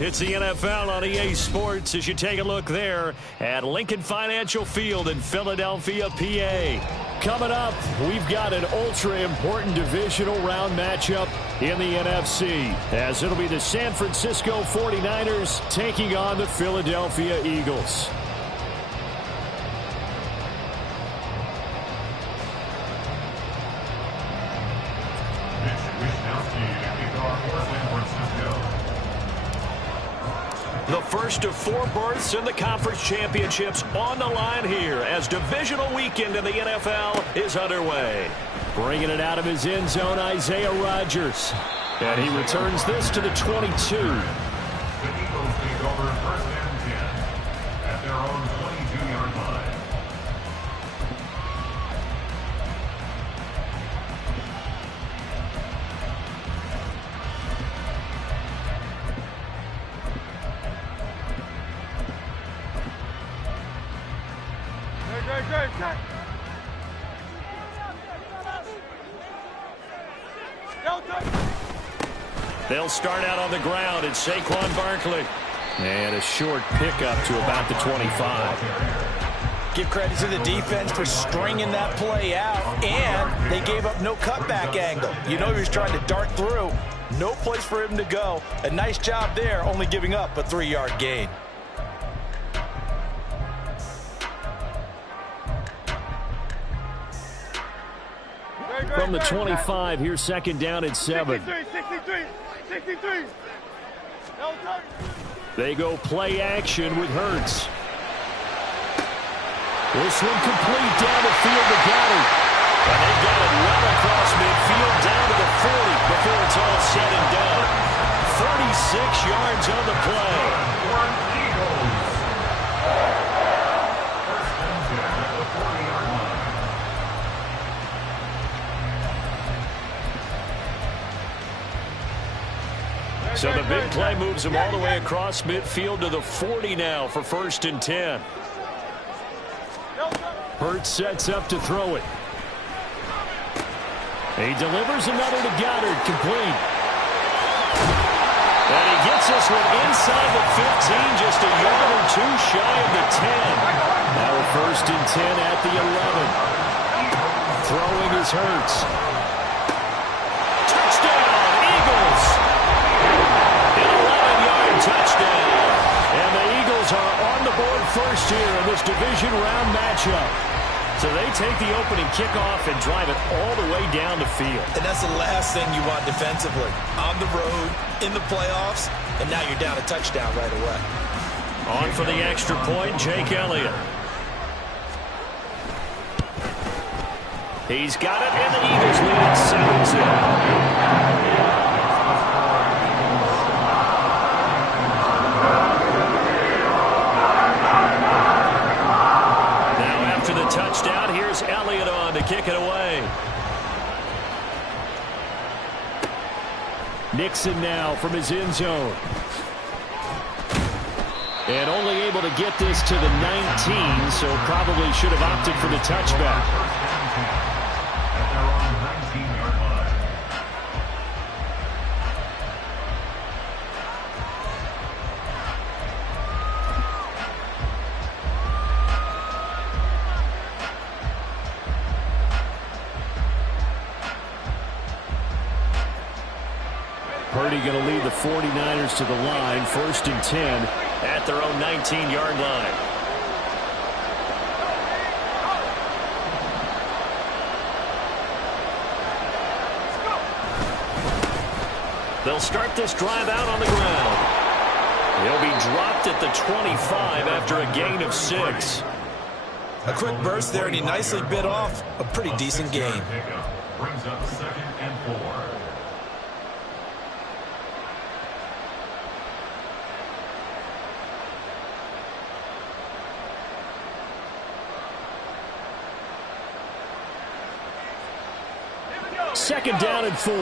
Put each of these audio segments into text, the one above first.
It's the NFL on EA Sports as you take a look there at Lincoln Financial Field in Philadelphia, PA. Coming up, we've got an ultra-important divisional round matchup in the NFC, as it'll be the San Francisco 49ers taking on the Philadelphia Eagles. The first of 4 berths in the conference championships on the line here as divisional weekend in the NFL is underway. Bringing it out of his end zone, Isaiah Rodgers. And he returns this to the 22. The Eagles take over first and 10 at their own 22-yard line. They'll start out on the ground. It's Saquon Barkley. And a short pickup to about the 25. Give credit to the defense for stringing that play out, and they gave up no cutback angle. You know he was trying to dart through. No place for him to go. A nice job there, only giving up a 3-yard gain. From the 25, here's second down and 7. 63. They go play action with Hurts. This one complete down the field to Goddard. And they got it well across midfield down to the 40 before it's all said and done. 46 yards on the play. So the big play moves him all the way across midfield to the 40 now for first and 10. Hurts sets up to throw it. He delivers another to Goddard, complete. And he gets this one inside the 15, just a yard or two shy of the 10. Now a first and 10 at the 11. Throwing is Hurts. Touchdown, Eagles! An 11-yard touchdown. And the Eagles are on the board first here in this division round matchup. So they take the opening kickoff and drive it all the way down the field. And that's the last thing you want defensively. On the road, in the playoffs, and now you're down a touchdown right away. On for the extra point, Jake Elliott. He's got it, and the Eagles lead it 7-0. Touchdown. Here's Elliott on to kick it away. Nixon now from his end zone. And only able to get this to the 19, so probably should have opted for the touchback. Purdy going to lead the 49ers to the line, first and 10 at their own 19-yard line. They'll start this drive out on the ground. He'll be dropped at the 25 after a gain of 6. A quick burst there, and he nicely bit off a pretty decent gain. Brings up second and 4. Second down and 4.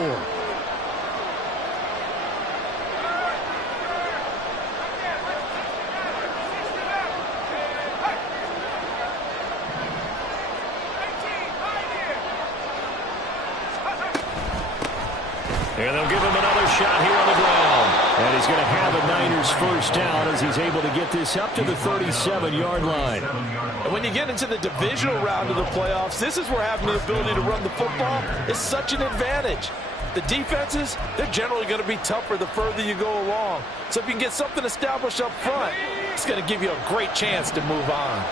And they'll give him another shot here on the ground. And And he's going to have a Niners first down as he's able to get this up to the 37-yard line. And when you get into the divisional round of the playoffs, this is where having the ability to run the football is such an advantage. The defenses, they're generally going to be tougher the further you go along. So if you can get something established up front, it's going to give you a great chance to move on.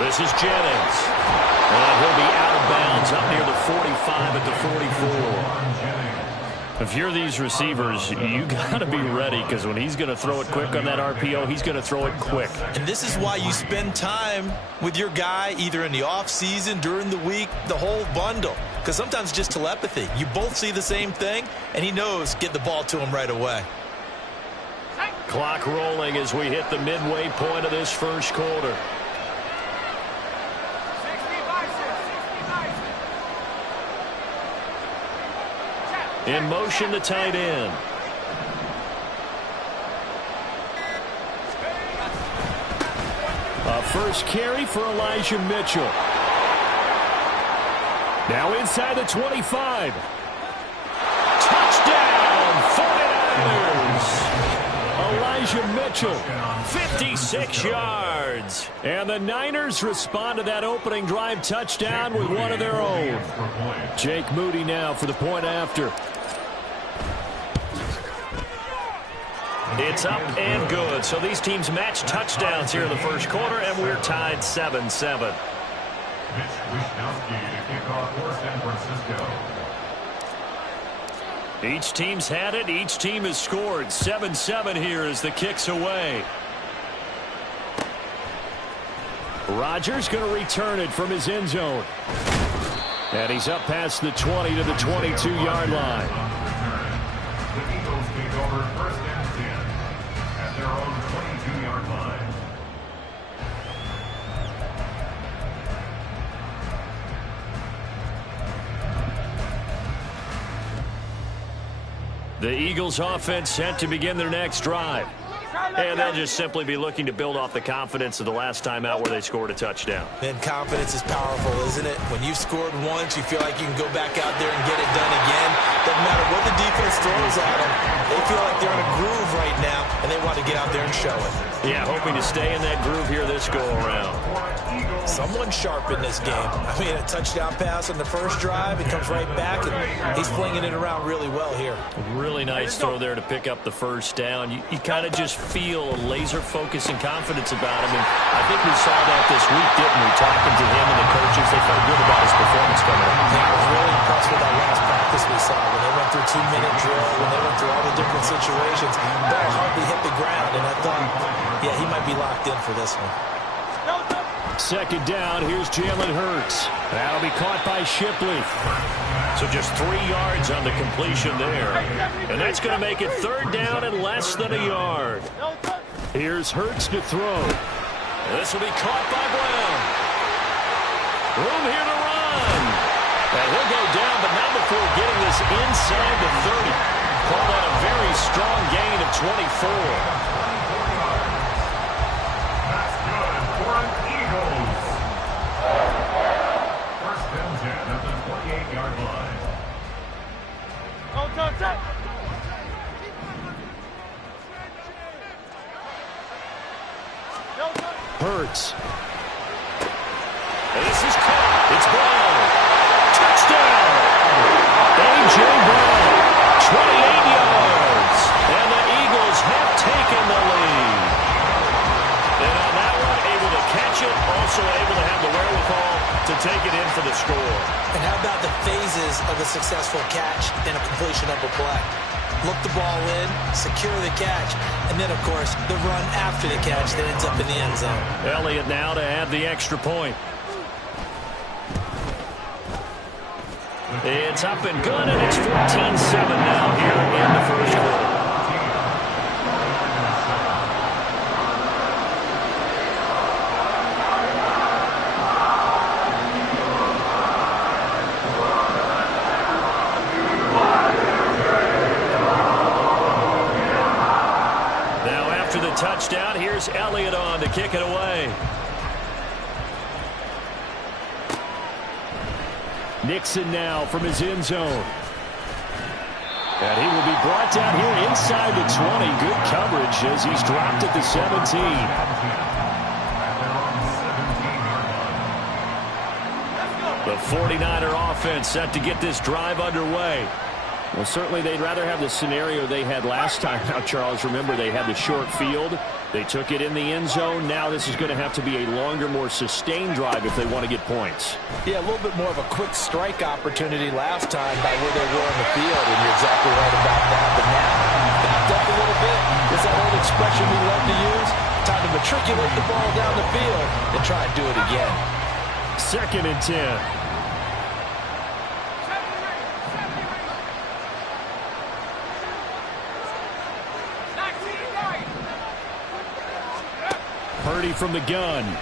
This is Jennings. And he'll be out of bounds up near the 45 at the 44. If you're these receivers, you got to be ready because when he's going to throw it quick on that RPO, he's going to throw it quick. And this is why you spend time with your guy either in the offseason, during the week, the whole bundle. Because sometimes just telepathy. You both see the same thing, and he knows get the ball to him right away. Clock rolling as we hit the midway point of this first quarter. In motion, the tight end. A first carry for Elijah Mitchell. Now inside the 25. Touchdown, 49ers. Elijah Mitchell, 56 yards. And the Niners respond to that opening drive touchdown with one of their own. Jake Moody now for the point after. It's up and good. So these teams match touchdowns here in the first quarter, and we're tied 7-7. Mitch Wishnowsky to kick off for San Francisco. Each team's had it. Each team has scored. 7-7 here as the kick's away. Rodgers going to return it from his end zone. And he's up past the 20 to the 22-yard line. The Eagles take over first and 10 at their own 22-yard line. The Eagles offense set to begin their next drive. And they'll just simply be looking to build off the confidence of the last time out where they scored a touchdown. And confidence is powerful, isn't it? When you've scored once, you feel like you can go back out there and get it done again. Doesn't matter what the defense throws at them. They feel like they're in a groove right now, and they want to get out there and show it. Yeah, hoping to stay in that groove here this go-around. Someone sharp in this game. I mean, a touchdown pass on the first drive. It comes right back, and he's flinging it around really well here. Really nice throw there to pick up the first down. You kind of just feel a laser focus and confidence about him. And I think we saw that this week, didn't we? Talking to him and the coaches, they felt good about his performance coming up. Yeah, I was really impressed with that last practice we saw. When they went through 2-minute drill, when they went through all the different situations, ball hardly hit the ground. And I thought, yeah, he might be locked in for this one. Second down, here's Jalen Hurts. That'll be caught by Shipley. So just 3 yards on the completion there. And that's going to make it third down and less than a yard. Here's Hurts to throw. This will be caught by Brown. Room here to run. And he'll go down, but not before getting this inside the 30. Call that a very strong gain of 24. Hurts. And this is caught. It's Brown. Touchdown. A.J. Brown. 28 yards. And the Eagles have taken the lead. And on that one, able to catch it. Also able to have the wherewithal to take it in for the score. And how about the phases of a successful catch and a completion of a play? Look the ball in, secure the catch, and then, of course, the run after the catch that ends up in the end zone. Elliott now to add the extra point. It's up and good, and it's 14-7 now here in the first quarter. Touchdown. Here's Elliott on to kick it away. Nixon now from his end zone. And he will be brought down here inside the 20. Good coverage as he's dropped at the 17. The 49er offense set to get this drive underway. Well, certainly they'd rather have the scenario they had last time. Now, Charles, remember they had the short field. They took it in the end zone. Now this is going to have to be a longer, more sustained drive if they want to get points. Yeah, a little bit more of a quick strike opportunity last time by where they were on the field, and you're exactly right about that. But now, backed up a little bit. It's that old expression we love to use. Time to matriculate the ball down the field and try and do it again. 2nd and 10. Purdy from the gun. And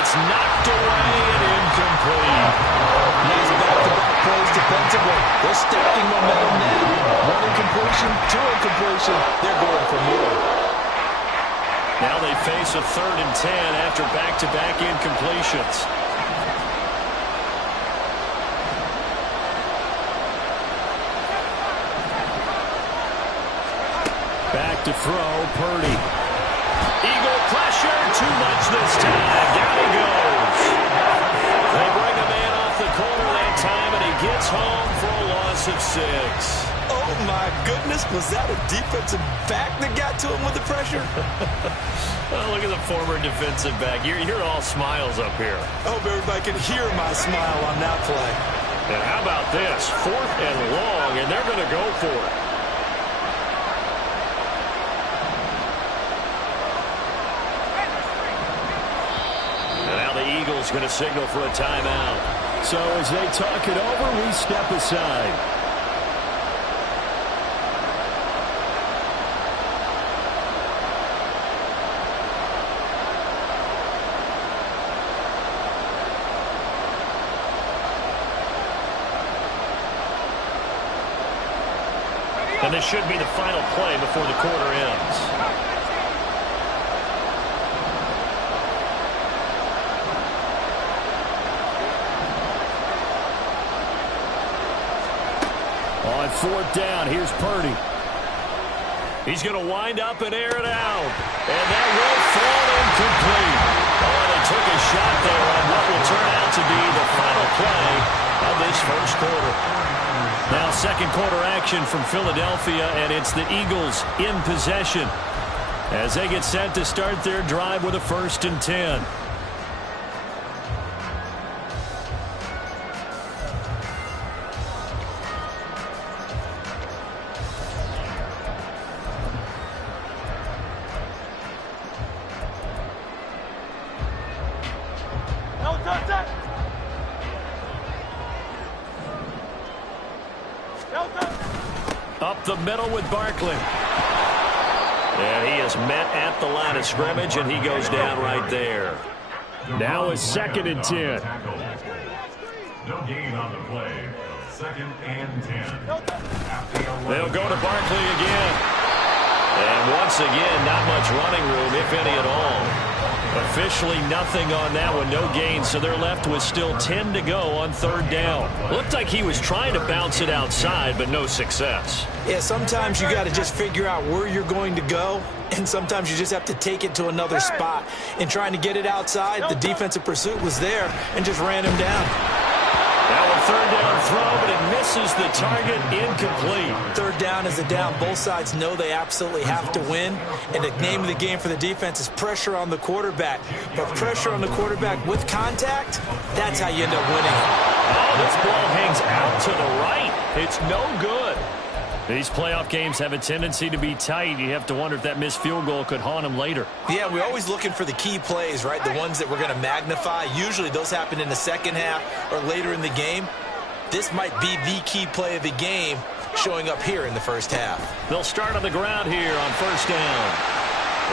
it's knocked away and incomplete. Nice back-to-back plays defensively. They're stacking momentum now. 1 incompletion, 2 incompletion. They're going for more. Now they face a 3rd and 10 after back-to-back incompletions. Back to throw, Purdy. Eagle pressure, too much this time. Down he goes. They bring a man off the corner that time, and he gets home for a loss of 6. Oh, my goodness. Was that a defensive back that got to him with the pressure? Oh, look at the former defensive back. You're all smiles up here. I hope everybody can hear my smile on that play. And how about this? 4th and long, and they're going to go for it. Eagles going to signal for a timeout. So as they talk it over, we step aside. And this should be the final play before the quarter ends. On 4th down, here's Purdy. He's going to wind up and air it out. And that will fall incomplete. Oh, they took a shot there on what will turn out to be the final play of this first quarter. Now 2nd quarter action from Philadelphia, and it's the Eagles in possession as they get set to start their drive with a 1st and 10. Up the middle with Barkley. And he is met at the line of scrimmage, and he goes down right there. Now is 2nd and 10. No gain on the play. 2nd and 10. They'll go to Barkley again. And once again, not much running room, if any at all. Officially nothing on that one, no gain, so they're left with still 10 to go on 3rd down. Looked like he was trying to bounce it outside, but no success. Yeah, sometimes you got to just figure out where you're going to go, and sometimes you just have to take it to another spot. In trying to get it outside, the defensive pursuit was there and just ran him down. Now a 3rd down throw, but it misses the target, incomplete. 3rd down is a down. Both sides know they absolutely have to win, and the name of the game for the defense is pressure on the quarterback. But pressure on the quarterback with contact, that's how you end up winning. Oh, this ball hangs out to the right. It's no good. These playoff games have a tendency to be tight. You have to wonder if that missed field goal could haunt them later. Yeah, we're always looking for the key plays, right? The ones that we're going to magnify. Usually those happen in the 2nd half or later in the game. This might be the key play of the game showing up here in the 1st half. They'll start on the ground here on 1st down.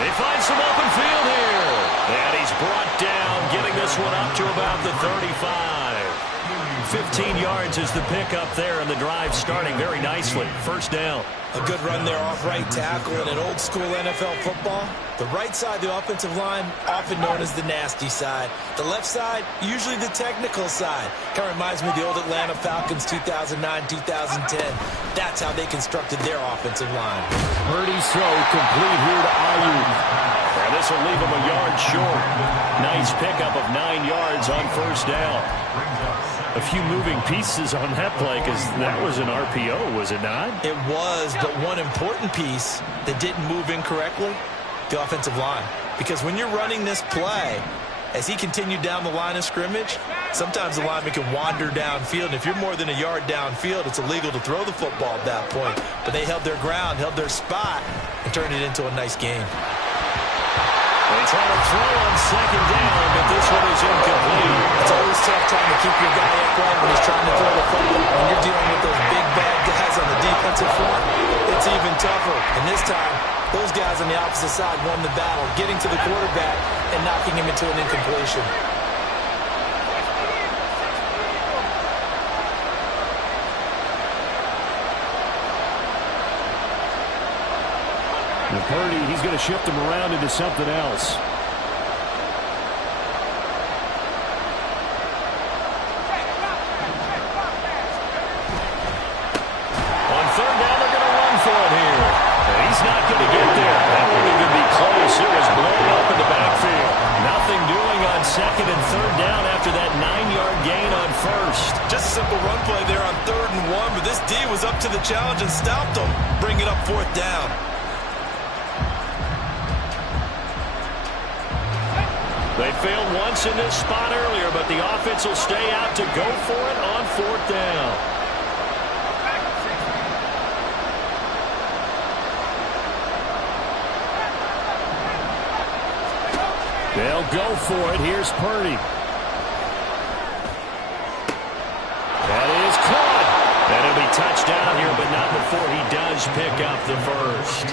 They find some open field here. And he's brought down, getting this one up to about the 35. 15 yards is the pickup there, and the drive starting very nicely. First down. A good run there off right tackle. In an old-school NFL football, the right side of the offensive line, often known as the nasty side. The left side, usually the technical side. Kind of reminds me of the old Atlanta Falcons 2009-2010. That's how they constructed their offensive line. Purdy's throw complete here to Ayuk. And this will leave him a yard short. Nice pickup of 9 yards on first down. A few moving pieces on that play because that was an RPO, was it not? It was, but one important piece that didn't move incorrectly, the offensive line. Because when you're running this play, as he continued down the line of scrimmage, sometimes the lineman can wander downfield. And if you're more than a yard downfield, it's illegal to throw the football at that point. But they held their ground, held their spot, and turned it into a nice game. They try to throw on second down, but this one is incomplete. It's always tough trying to keep your guy upright when he's trying to throw the football. When you're dealing with those big, bad guys on the defensive front, it's even tougher. And this time, those guys on the opposite side won the battle, getting to the quarterback and knocking him into an incompletion. And Purdy, he's going to shift him around into something else. On third down, they're going to run for it here. And he's not going to get there. That won't even be close. It was blown up in the backfield. Nothing doing on second and third down after that 9-yard gain on first. Just a simple run play there on 3rd and 1, but this D was up to the challenge and stopped him. Bring it up 4th down. They failed once in this spot earlier, but the offense will stay out to go for it on 4th down. They'll go for it. Here's Purdy. That is caught. And it'll be touchdown here, but not before he does pick up the first.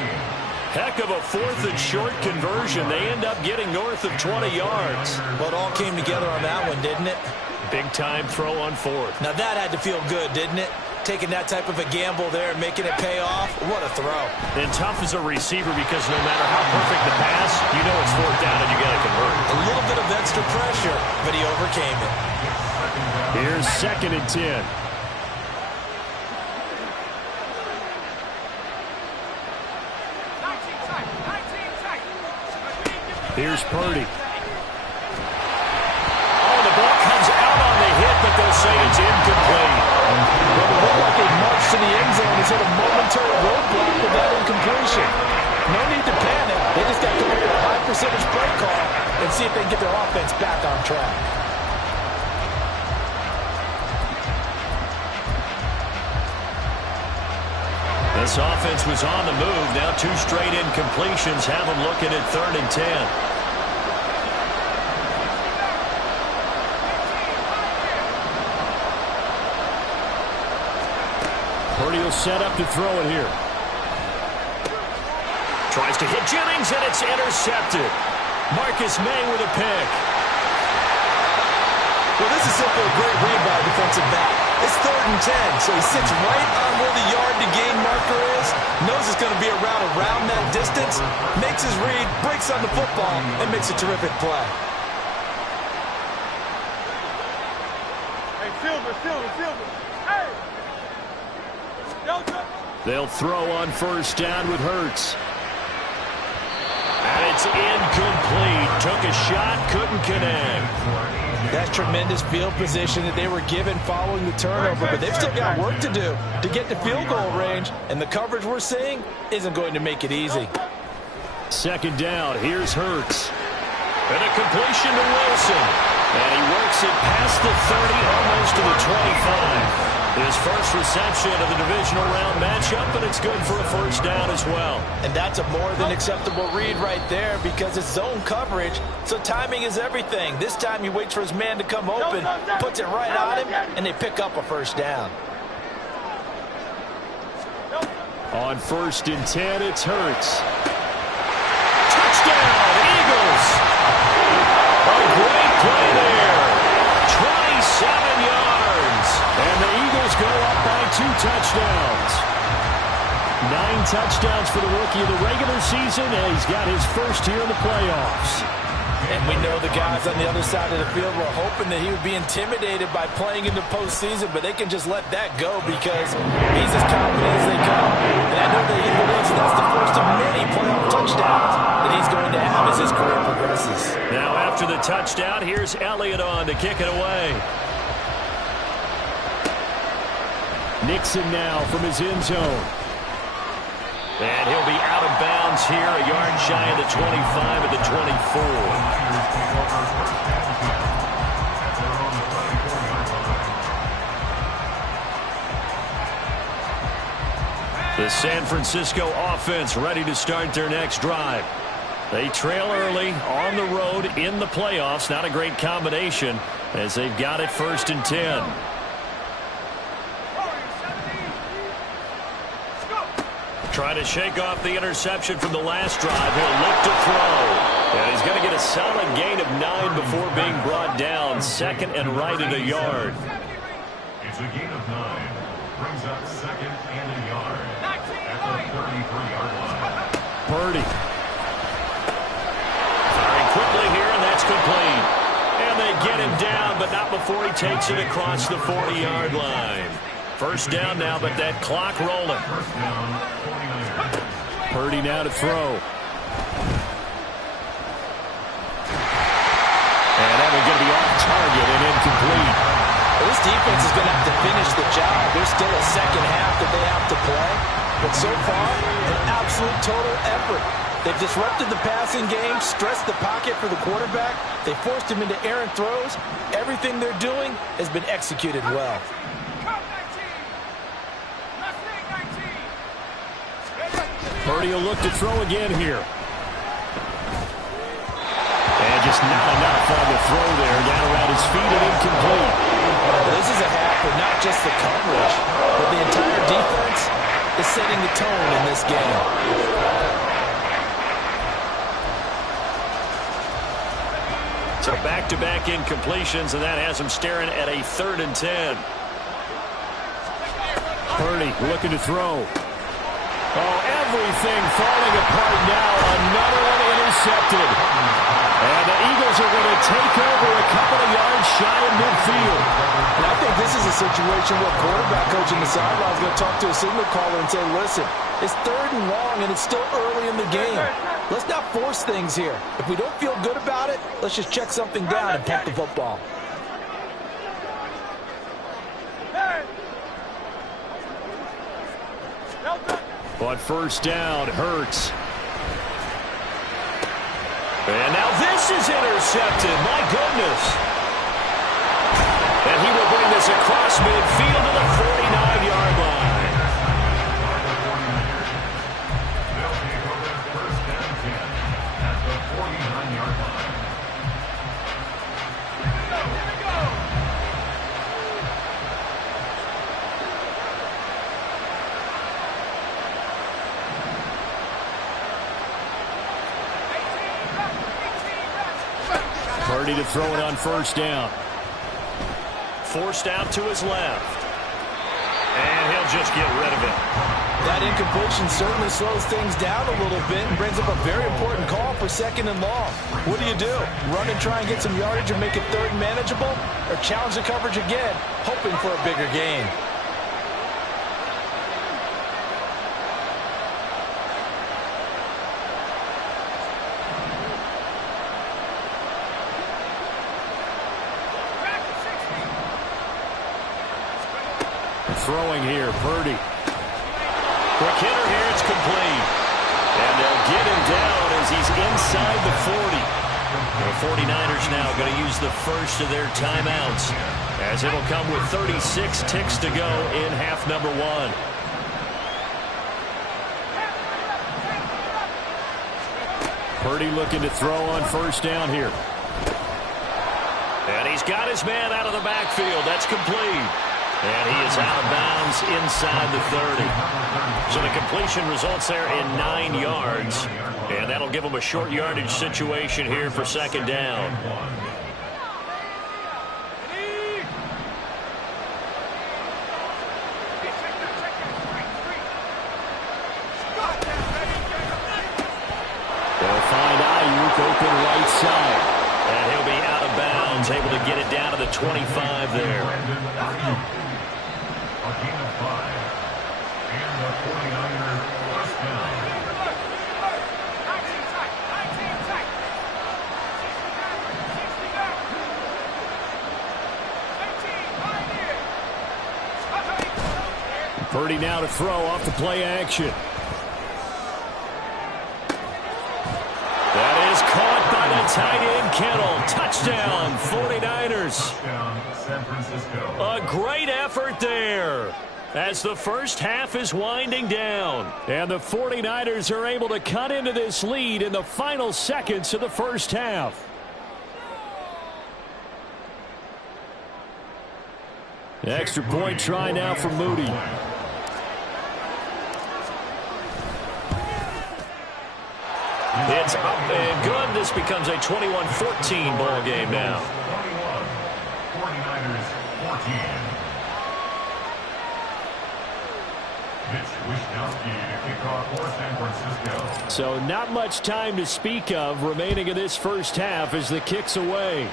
Heck of a 4th and short conversion. They end up getting north of 20 yards. Well, it all came together on that one, didn't it? Big-time throw on 4th. Now, that had to feel good, didn't it? Taking that type of a gamble there and making it pay off. What a throw. And tough as a receiver because no matter how perfect the pass, you know it's 4th down and you got to convert. A little bit of extra pressure, but he overcame it. Here's 2nd and 10. Here's Purdy. Oh, the ball comes out on the hit, but they'll say it's incomplete. Well, it looked like they marched to the end zone. He's hit a momentary roadblock with that incompletion. No need to panic. They just got to make a high percentage play call and see if they can get their offense back on track. This offense was on the move. Now 2 straight incompletions have them looking at 3rd and 10. Purdy will set up to throw it here. Tries to hit Jennings, and it's intercepted. Marcus May with a pick. Well, this is simply a great read by a defensive back. It's 3rd and 10, so he sits right on where the yard-to-gain marker is, knows it's going to be a route around that distance, makes his read, breaks on the football, and makes a terrific play. Hey, Silver. Hey! Delta! They'll throw on first down with Hurts. And it's incomplete. Took a shot, couldn't connect. That's tremendous field position that they were given following the turnover, but they've still got work to do to get to field goal range, and the coverage we're seeing isn't going to make it easy. 2nd down, here's Hurts. And a completion to Wilson. And he works it past the 30, almost to the 25. His first reception of the divisional round matchup, and it's good for a first down as well. And that's a more than acceptable read right there because it's zone coverage, so timing is everything. This time he waits for his man to come open, puts it right on him, and they pick up a first down. On 1st and 10, it's Hurts. Touchdown, Eagles! A great play there. 27 yards. 2 touchdowns. 9 touchdowns for the rookie in the regular season, and he's got his first here in the playoffs. And we know the guys on the other side of the field were hoping that he would be intimidated by playing in the postseason, but they can just let that go because he's as confident as they come. And I know that he believes that's the first of many playoff touchdowns that he's going to have as his career progresses. Now after the touchdown, here's Elliott on to kick it away. Nixon now from his end zone. And he'll be out of bounds here, a yard shy of the 25 at the 24. The San Francisco offense ready to start their next drive. They trail early on the road in the playoffs. Not a great combination as they've got it 1st and 10. Trying to shake off the interception from the last drive. He'll look to throw. And he's going to get a solid gain of 9 before being brought down. 2nd and right at a yard. It's a gain of 9. Brings up 2nd and a yard at the 33-yard line. Purdy. Firing quickly here, and that's complete. And they get him down, but not before he takes it across the 40-yard line. 1st down now, but that clock rolling. Purdy now to throw. And that one going to be off target and incomplete. Well, this defense is going to have to finish the job. There's still a second half that they have to play. But so far, an absolute total effort. They've disrupted the passing game, stressed the pocket for the quarterback. They forced him into errant throws. Everything they're doing has been executed well. Purdy will look to throw again here. And just not enough on the throw there. Down around his feet and incomplete. This is a half for not just the coverage, but the entire defense is setting the tone in this game. So back-to-back incompletions, and that has him staring at a 3rd and 10. Purdy looking to throw. Oh, everything falling apart now. Another one intercepted. And the Eagles are going to take over a couple of yards shy of midfield. And I think this is a situation where quarterback coach in the sideline is going to talk to a signal caller and say, listen, it's 3rd and long and it's still early in the game. Let's not force things here. If we don't feel good about it, let's just check something down and punt the football. On 1st down, Hurts. And now this is intercepted. My goodness. And he will bring this across midfield to the 49-yard line. They'll take over 1st and 10 at the 49-yard line. Here we go. Purdy to throw it on 1st down. Forced out to his left. And he'll just get rid of it. That incompletion certainly slows things down a little bit and brings up a very important call for 2nd and long. What do? Run and try and get some yardage and make it 3rd and manageable? Or challenge the coverage again, hoping for a bigger gain? Throwing here, Purdy. Quick hitter here, it's complete. And they'll get him down as he's inside the 40. The 49ers now going to use the first of their timeouts, as it'll come with 36 ticks to go in half number 1. Purdy looking to throw on 1st down here. And he's got his man out of the backfield. That's complete. And he is out of bounds inside the 30. So the completion results there in 9 yards. And that'll give him a short yardage situation here for 2nd down. 25 there. A gain of 5. And the 49ers first down. Purdy now to throw off the play action. That is caught by the tight end Kittle. Touchdown, 49ers. Touchdown, San Francisco. A great effort there as the first half is winding down. And the 49ers are able to cut into this lead in the final seconds of the first half. Extra point try now for Moody. It's up and good. This becomes a 21-14 ball game now. 21, 49ers 14. Mitch Wishnowsky to kick off for San Francisco. So not much time to speak of remaining in this first half as the kick's away.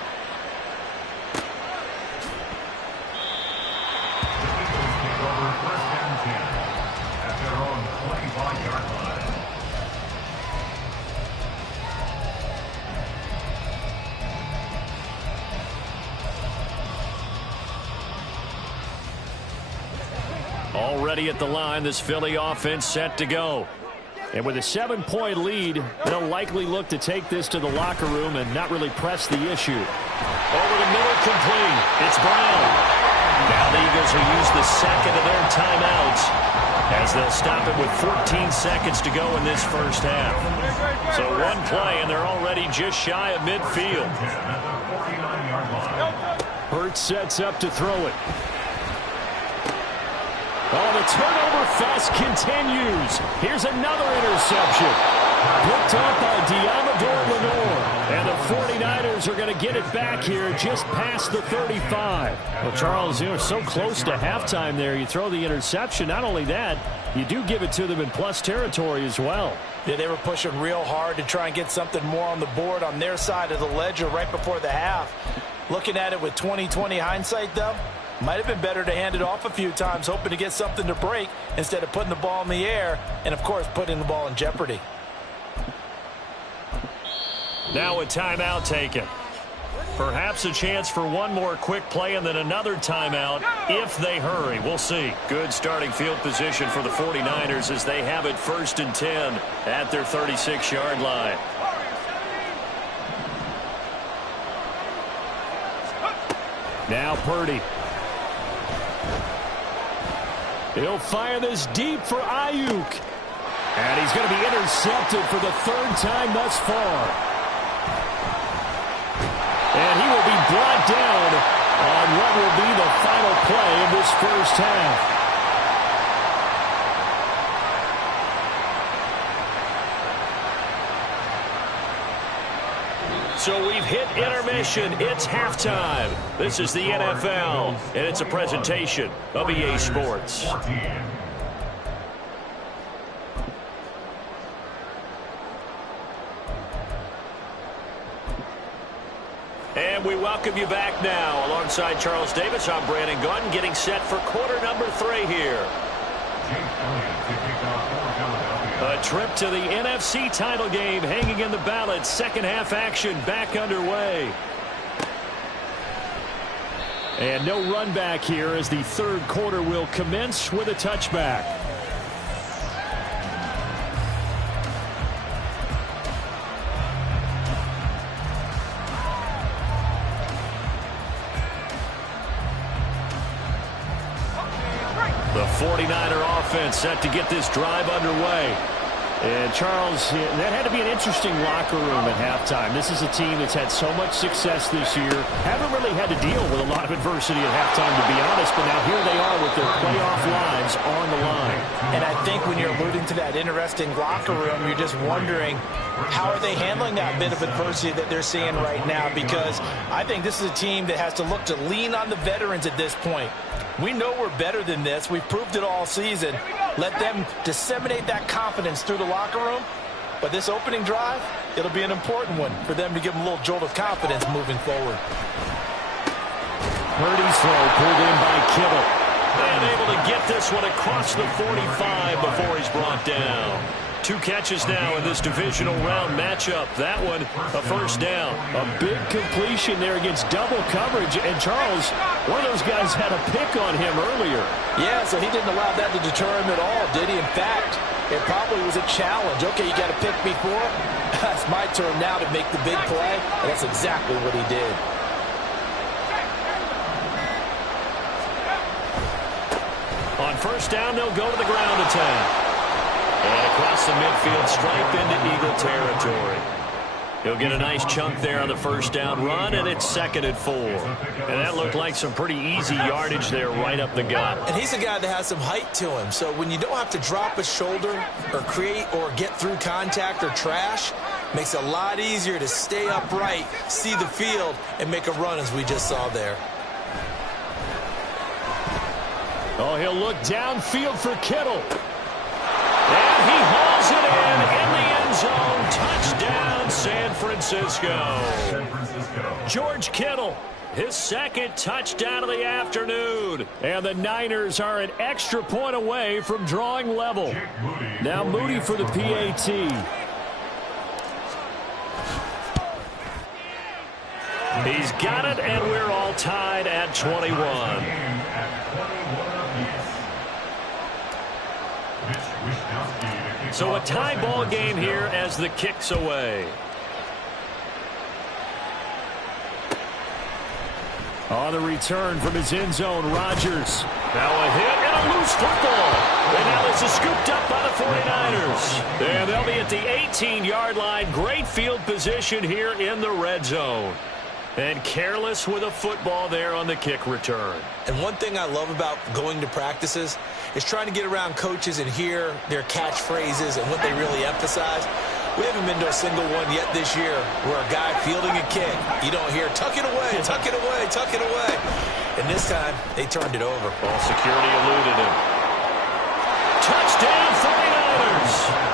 Already at the line, this Philly offense set to go. And with a 7-point lead, they'll likely look to take this to the locker room and not really press the issue. Over the middle, complete. It's Brown. Now the Eagles will use the second of their timeouts as they'll stop it with 14 seconds to go in this first half. So one play, and they're already just shy of midfield. Hurts sets up to throw it. Oh, the turnover fest continues. Here's another interception. Picked up by Deommodore Lenoir. And the 49ers are going to get it back here just past the 35. Well, Charles, you know, so close to halftime there. You throw the interception. Not only that, you do give it to them in plus territory as well. Yeah, they were pushing real hard to try and get something more on the board on their side of the ledger right before the half. Looking at it with 20/20 hindsight, though, might have been better to hand it off a few times, hoping to get something to break instead of putting the ball in the air and, of course, putting the ball in jeopardy. Now a timeout taken. Perhaps a chance for one more quick play and then another timeout if they hurry. We'll see. Good starting field position for the 49ers as they have it 1st and 10 at their 36-yard line. Now Purdy. He'll fire this deep for Ayuk. And he's going to be intercepted for the 3rd time thus far. And he will be brought down on what will be the final play of this first half. So we've hit intermission. It's halftime. This is the NFL, and it's a presentation of EA Sports. And we welcome you back now. Alongside Charles Davis, I'm Brandon Gunn, getting set for quarter number 3 here. A trip to the NFC title game hanging in the balance. Second half action back underway. And no run back here as the 3rd quarter will commence with a touchback. The 49er offense set to get this drive underway. And Charles, that had to be an interesting locker room at halftime. This is a team that's had so much success this year. Haven't really had to deal with a lot of adversity at halftime, to be honest. But now here they are with their playoff lives on the line. And I think when you're alluding to that interesting locker room, you're just wondering, how are they handling that bit of adversity that they're seeing right now? Because I think this is a team that has to look to lean on the veterans at this point. We know we're better than this. We've proved it all season. Let them disseminate that confidence through the locker room. But this opening drive, it'll be an important one for them to give them a little jolt of confidence moving forward. Purdy's throw pulled in by Kittle. And able to get this one across the 45 before he's brought down. 2 catches now in this divisional round matchup. That one, a first down. A big completion there against double coverage. And Charles, one of those guys had a pick on him earlier. Yeah, so he didn't allow that to deter him at all, did he? In fact, it probably was a challenge. Okay, you got to pick me for it. That's my turn now to make the big play. And that's exactly what he did. On first down, they'll go to the ground attack. And across the midfield stripe into Eagle territory. He'll get a nice chunk there on the first down run, and it's 2nd and 4. And that looked like some pretty easy yardage there right up the gut. And he's a guy that has some height to him. So when you don't have to drop a shoulder or create or get through contact or trash, makes it a lot easier to stay upright, see the field, and make a run as we just saw there. Oh, he'll look downfield for Kittle. And he hauls it in the end zone. Touchdown, San Francisco. George Kittle, his 2nd touchdown of the afternoon. And the Niners are an extra point away from drawing level. Now Moody for the PAT. He's got it, and we're all tied at 21. So a tie ball game here as the kick's away. On the return from his end zone, Rodgers. Now a hit and a loose football. And now this is scooped up by the 49ers. And they'll be at the 18-yard line. Great field position here in the red zone. And careless with a football there on the kick return. And one thing I love about going to practices is trying to get around coaches and hear their catchphrases and what they really emphasize. We haven't been to a single one yet this year where a guy fielding a kick, you don't hear, tuck it away, tuck it away, tuck it away. And this time, they turned it over. Ball security eluded him. Touchdown, 49ers!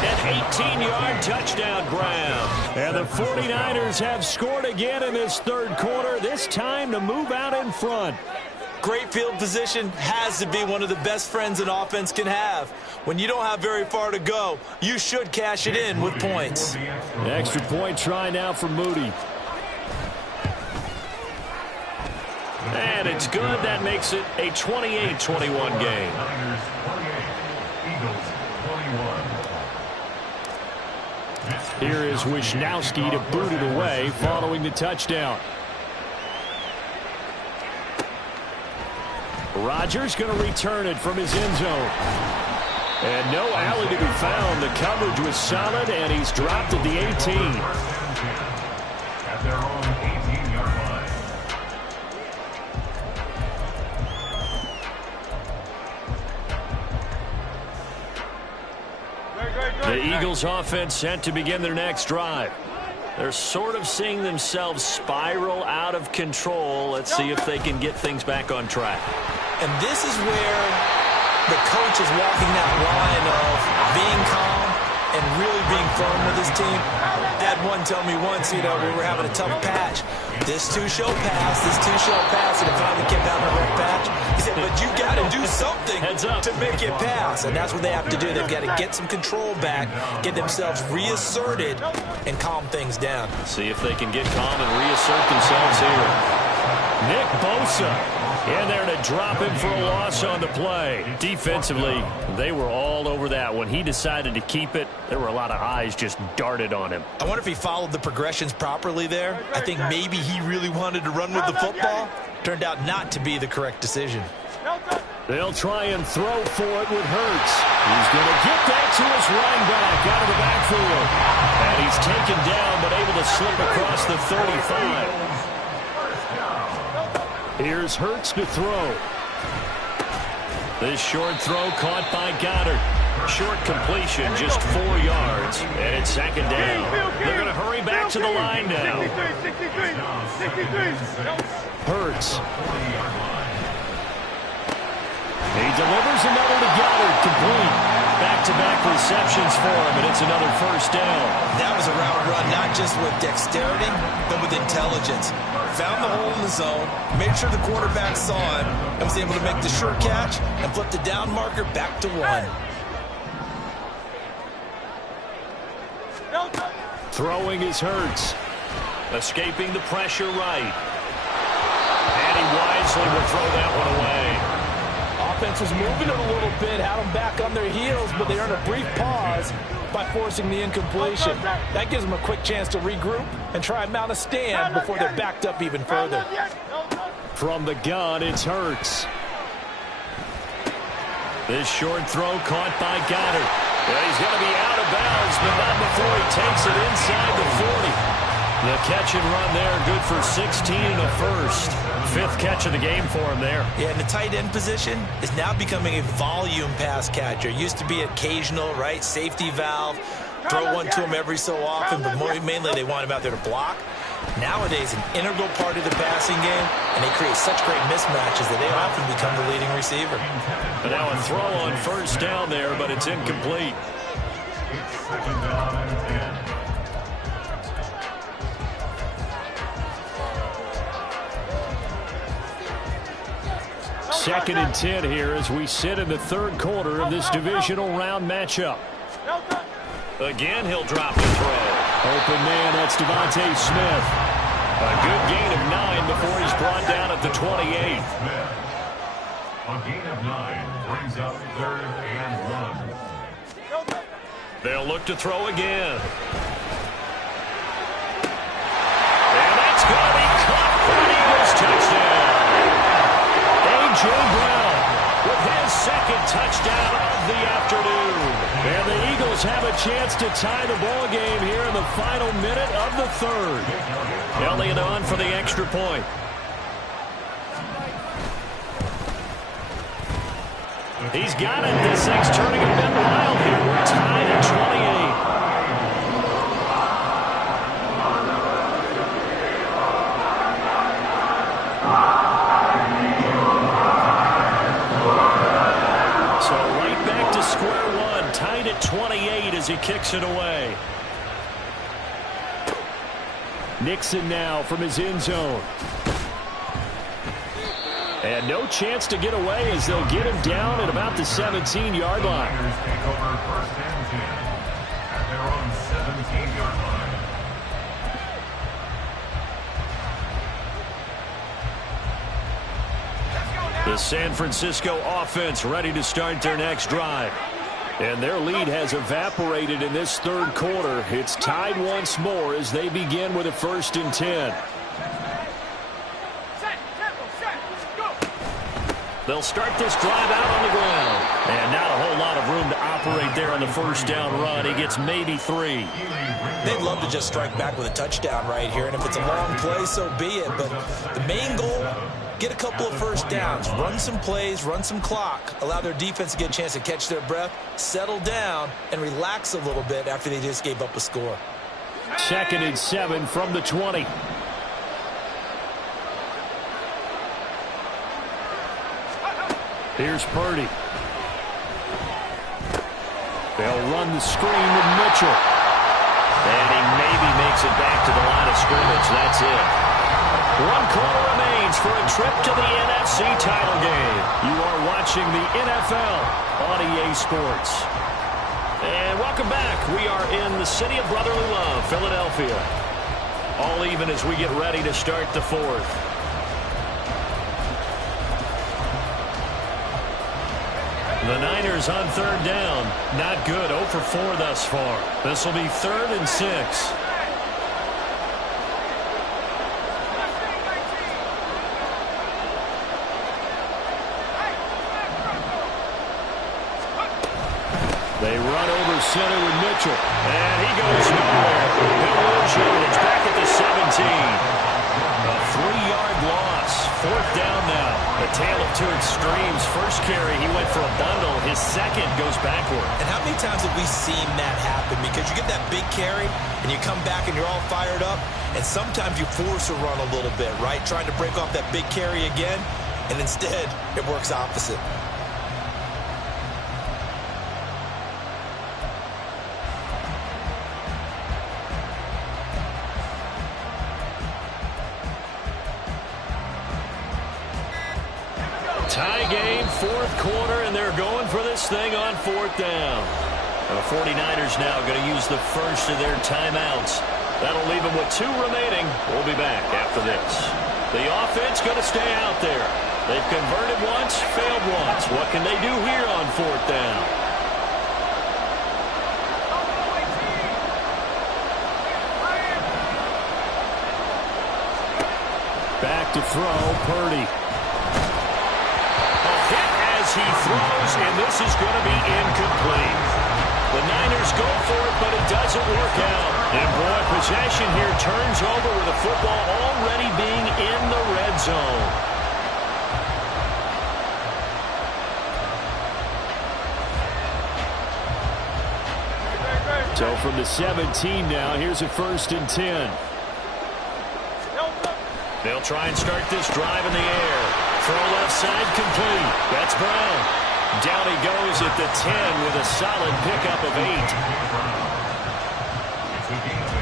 An 18-yard touchdown grab. And the 49ers have scored again in this third quarter, this time to move out in front. Great field position has to be one of the best friends an offense can have. When you don't have very far to go, you should cash it in with points. Extra point try now for Moody. And it's good. That makes it a 28-21 game. Here is Wisnowski to boot it away following the touchdown. Rodgers going to return it from his end zone. And no alley to be found. The coverage was solid, and he's dropped at the 18. At their own 18-yard line. The Eagles offense set to begin their next drive. They're sort of seeing themselves spiral out of control. Let's see if they can get things back on track. And this is where the coach is walking that line of being calm and really being firm with his team. I had one tell me once, we were having a tough patch. This too shall pass, this too shall pass, and it finally kept out of that patch. He said, but you got to do something to make it pass. And that's what they have to do. They've got to get some control back, get themselves reasserted, and calm things down. See if they can get calm and reassert themselves here. Nick Bosa in there to drop him for a loss on the play. Defensively, they were all over that. When he decided to keep it, there were a lot of eyes just darted on him. I wonder if he followed the progressions properly there. I think maybe he really wanted to run with the football. Turned out not to be the correct decision. They'll try and throw for it with Hurts. He's going to get that to his running back out of the backfield. And he's taken down but able to slip across the 35. Here's Hurts to throw. This short throw caught by Goddard. Short completion, just 4 yards. And it's second down. They're going to hurry back to the line now. Hurts. He delivers another to Goddard, complete. Back to back-to-back receptions for him, and it's another first down. That was a route run, not just with dexterity, but with intelligence. Found the hole in the zone, made sure the quarterback saw it, and was able to make the sure catch and flip the down marker back to 1. Throwing is Hurts. Escaping the pressure right. And he wisely will throw that one away. Offense was moving it a little bit, had them back on their heels, but they earned a brief pause by forcing the incompletion. That gives them a quick chance to regroup and try and mount a stand before they're backed up even further. From the gun, it's Hurts. This short throw caught by Goddard. Well, he's going to be out of bounds, but not before he takes it inside the 40. The catch and run there, good for 16 and a first. 5th catch of the game for him there. Yeah, and the tight end position is now becoming a volume pass catcher. Used to be occasional, right? Safety valve. Throw one to him every so often, but mainly they want him out there to block. Nowadays, an integral part of the passing game, and they create such great mismatches that they often become the leading receiver. But now a throw on first down there, but it's incomplete. It's second down and 10. Second and 10 here as we sit in the third quarter of this divisional round matchup. Again, he'll drop the throw. Open man, that's Devontae Smith. A good gain of 9 before he's brought down at the 28. Smith. A gain of 9 brings up 3rd and 1. They'll look to throw again. And that's going to be caught for an Eagles touchdown. A.J. Brown with his second touchdown of the afternoon. And the Eagles have a chance to tie the ball game here in the final minute of the third. Elliott on for the extra point. He's got it. This thing's turning a bit wild here. We're tied at 28. So right back to square one. Tied at 28 as he kicks it away. Nixon now from his end zone. And no chance to get away as they'll get him down at about the 17-yard line. Niners take over 1st and 10 at their own 17-yard line. The San Francisco offense ready to start their next drive. And their lead has evaporated in this third quarter. It's tied once more as they begin with a 1st and 10. They'll start this drive out on the ground. And not a whole lot of room to operate there on the first down run. He gets maybe 3. They'd love to just strike back with a touchdown right here, and if it's a long play, so be it. But the main goal, get a couple of first downs, run some plays, run some clock, allow their defense to get a chance to catch their breath, settle down, and relax a little bit after they just gave up a score. 2nd and 7 from the 20. Here's Purdy. They'll run the screen with Mitchell. And he maybe makes it back to the line of scrimmage. That's it. 1 quarter remains for a trip to the NFC title game. You are watching the NFL on EA Sports. And welcome back. We are in the city of brotherly love, Philadelphia. All even as we get ready to start the 4th. The Niners on 3rd down. Not good. 0 for 4 thus far. This will be 3rd and 6. They run over center with Mitchell. And he goes nowhere. He'll lose yardage back at the 17. A 3-yard loss. 4th down now. A tale of 2 extremes. First carry, he went for a bundle. His second goes backward. And how many times have we seen that happen? Because you get that big carry, and you come back and you're all fired up, and sometimes you force a run a little bit, right? Trying to break off that big carry again, and instead, it works opposite. game, fourth quarter, and they're going for this thing on fourth down. The 49ers now going to use the first of their timeouts. That'll leave them with 2 remaining. We'll be back after this. The offense going to stay out there. They've converted once, failed once. What can they do here on fourth down? Back to throw, Purdy. A hit as he throws, and this is going to be incomplete. The Niners go for it, but it doesn't work out. And boy, possession here turns over with the football already being in the red zone. So from the 17 now, here's a 1st and 10. They'll try and start this drive in the air. Throw left side complete. That's Brown. Down he goes at the 10 with a solid pickup of 8. It's a gain of 8.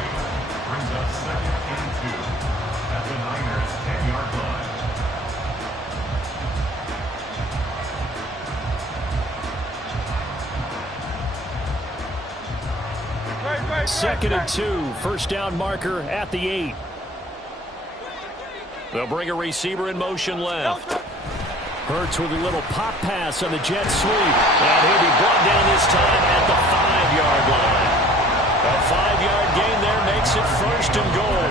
Brings up 2nd and 2 at the Niners' 10-yard line. 2nd and 2. First down marker at the 8. They'll bring a receiver in motion left. Hurts with a little pop pass on the jet sweep. And he'll be brought down this time at the 5-yard line. A 5-yard gain there makes it 1st and goal.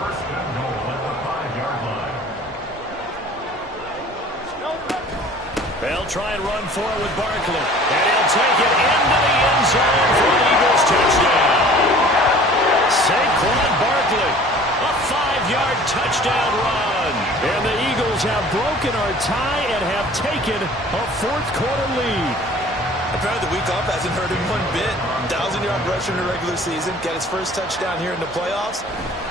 First and goal at the 5-yard line. They'll try and run for it with Barkley. And he'll take it into the end zone for an Eagles touchdown. Saquon Barkley, a 5-yard touchdown run. And the Eagles have broken our tie and have taken a fourth-quarter lead. Apparently the week off hasn't hurt him one bit. 1,000-yard rusher in the regular season, got his first touchdown here in the playoffs.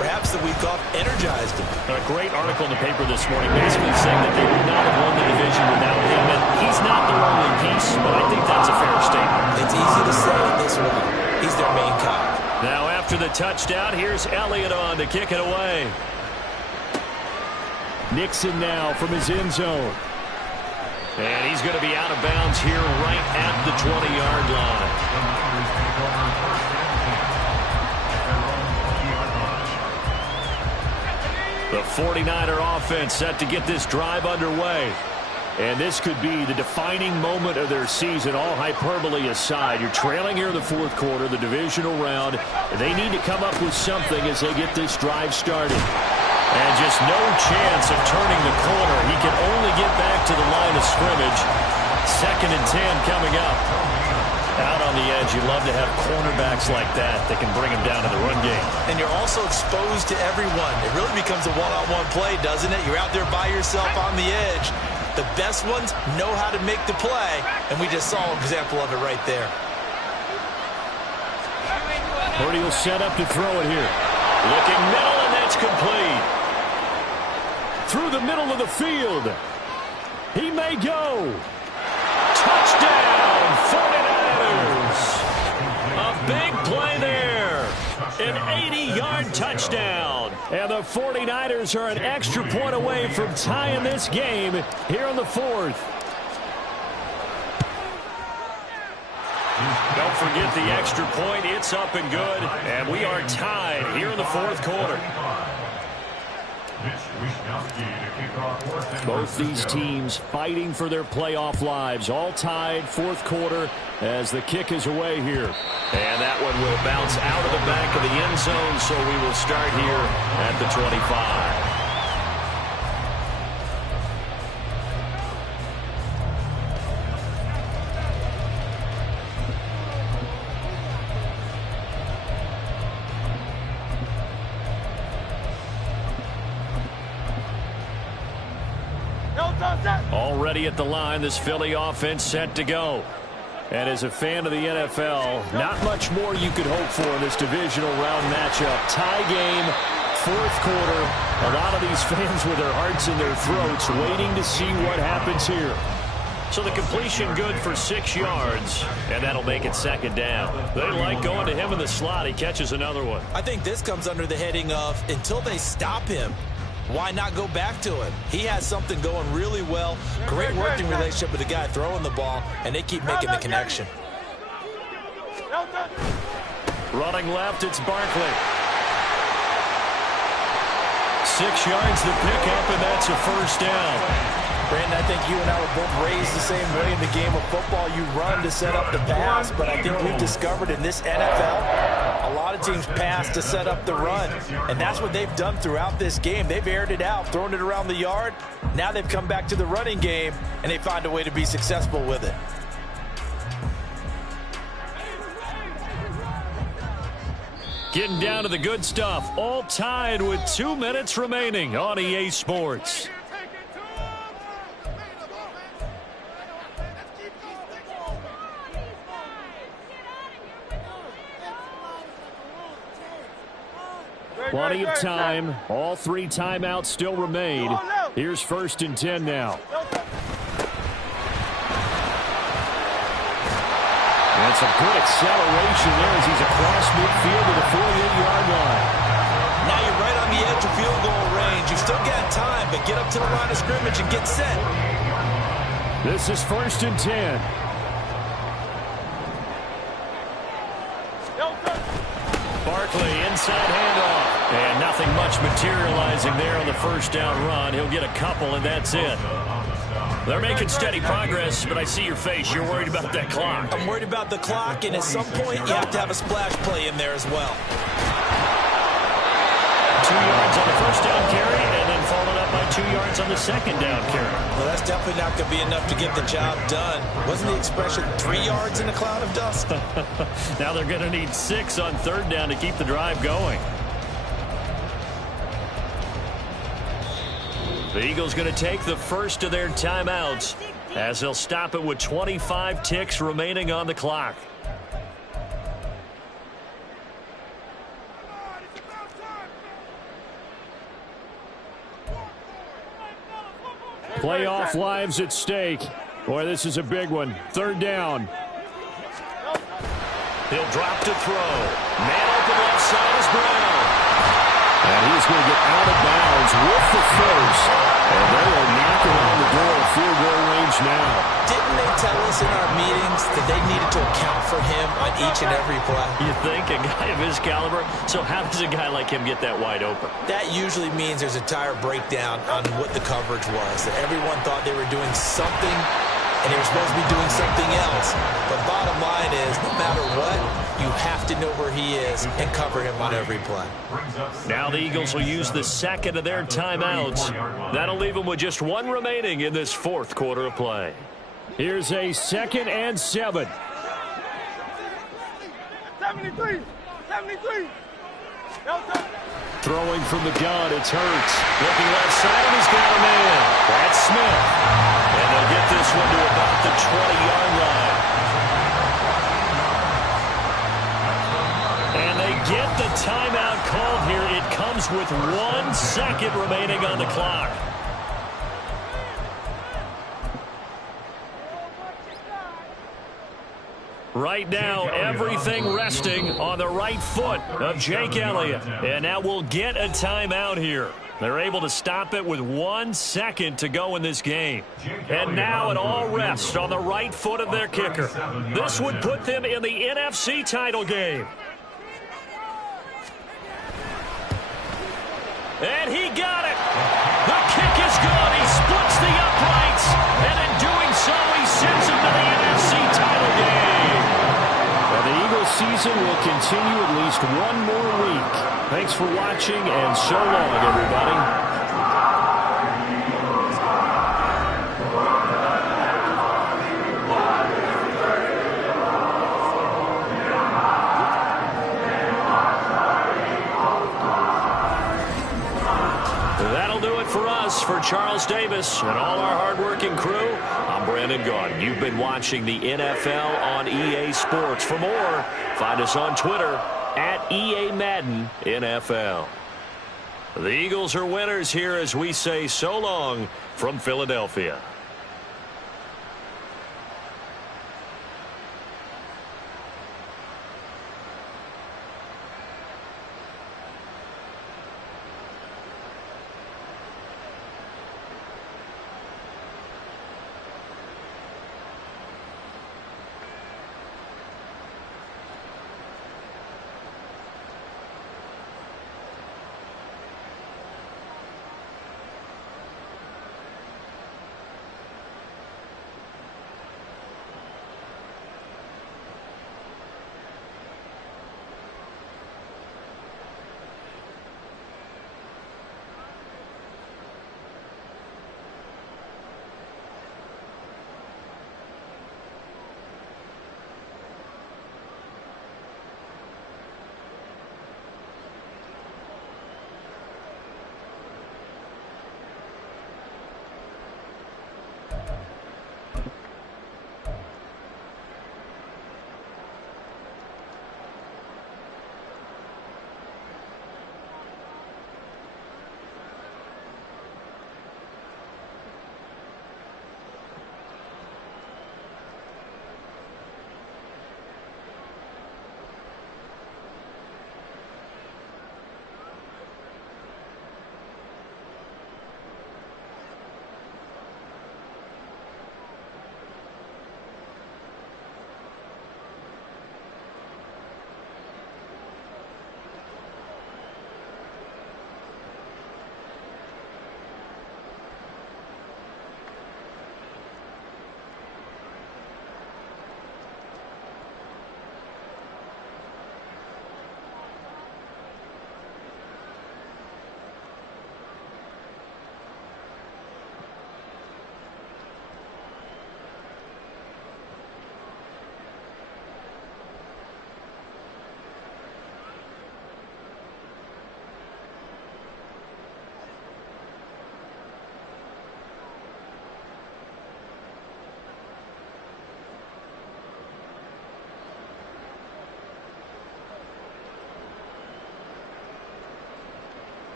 Perhaps the week off energized him. A great article in the paper this morning basically saying that they would not have won the division without him. And he's not the only piece, but I think that's a fair statement. It's easy to say this way. He's their main cog. Now after the touchdown, here's Elliott on to kick it away. Nixon now from his end zone. And he's going to be out of bounds here right at the 20-yard line. The 49er offense set to get this drive underway. And this could be the defining moment of their season, all hyperbole aside. You're trailing here in the fourth quarter, the divisional round. They need to come up with something as they get this drive started. And just no chance of turning the corner. He can only get back to the line of scrimmage. 2nd and 10 coming up. Out on the edge, you'd love to have cornerbacks like that that can bring him down to the run game. And you're also exposed to everyone. It really becomes a one-on-one play, doesn't it? You're out there by yourself on the edge. The best ones know how to make the play, and we just saw an example of it right there. Purdy will set up to throw it here. Looking middle, and that's complete. Through the middle of the field. He may go. Touchdown, 49ers. A big play there. An 80-yard touchdown. And the 49ers are an extra point away from tying this game here in the fourth. Don't forget the extra point. It's up and good. And we are tied here in the fourth quarter. Both these teams fighting for their playoff lives. All tied, fourth quarter, as the kick is away here. And that one will bounce out of the back of the end zone, so we will start here at the 25. Already at the line, this Philly offense set to go. And as a fan of the NFL, not much more you could hope for in this divisional round matchup. Tie game, fourth quarter. A lot of these fans with their hearts in their throats waiting to see what happens here. So the completion good for 6 yards, and that'll make it 2nd down. They like going to him in the slot. He catches another one. I think this comes under the heading of until they stop him. why not go back to it? He has something going really well. Great working relationship with the guy throwing the ball, and they keep making the connection. Running left, it's Barkley. 6 yards to pick up, and that's a first down. Brandon, I think you and I were both raised the same way in the game of football. You run to set up the pass, but I think we've discovered in this NFL, a lot of teams pass to set up the run, and that's what they've done throughout this game. They've aired it out, thrown it around the yard. Now they've come back to the running game, and they find a way to be successful with it. Getting down to the good stuff, all tied with 2 minutes remaining on EA Sports. Plenty of time. All 3 timeouts still remain. Here's 1st and 10 now. That's a good acceleration there as he's across midfield to the 48-yard line. Now you're right on the edge of field goal range. You've still got time, but get up to the line of scrimmage and get set. This is 1st and 10. Barkley, inside handoff. And nothing much materializing there on the first down run. He'll get a couple, and that's it. They're making steady progress, but I see your face. You're worried about that clock. I'm worried about the clock, and at some point, you have to have a splash play in there as well. 2 yards on the first down carry, and then followed up by 2 yards on the second down carry. Well, that's definitely not going to be enough to get the job done. Wasn't the expression 3 yards in a cloud of dust? Now they're going to need 6 on 3rd down to keep the drive going. The Eagles going to take the first of their timeouts as they'll stop it with 25 ticks remaining on the clock. Playoff lives at stake. Boy, this is a big one. 3rd down. He'll drop to throw. Man open left side is Brown. And he's going to get out of bounds with the first. And they are knocking on the door of field goal range now. Didn't they tell us in our meetings that they needed to account for him on each and every play? You think? A guy of his caliber? So how does a guy like him get that wide open? That usually means there's a tire breakdown on what the coverage was. That everyone thought they were doing something, and they were supposed to be doing something else. But bottom line is, no matter what, you have to know where he is and cover him on every play. Now the Eagles will use the second of their timeouts. That'll leave them with just 1 remaining in this 4th quarter of play. Here's a 2nd and 7. 73. Throwing from the gun, it's Hurts. Looking left side, and he's got a man. That's Smith. And they'll get this one to about the 20-yard line. And they get the timeout called here. It comes with 1 second remaining on the clock. Right now, everything resting on the right foot of Jake Elliott. And now we'll get a timeout here. They're able to stop it with 1 second to go in this game. And now it all rests on the right foot of their kicker. This would put them in the NFC title game. And he got it. The kick is good. He splits the uprights. And in doing so, he sends them to the NFC title game. And the Eagles season will continue at least 1 more week. Thanks for watching, and so long, everybody. For Charles Davis and all our hardworking crew, I'm Brandon Gaudin. You've been watching the NFL on EA Sports. For more, find us on Twitter at EA Madden NFL. The Eagles are winners here as we say so long from Philadelphia.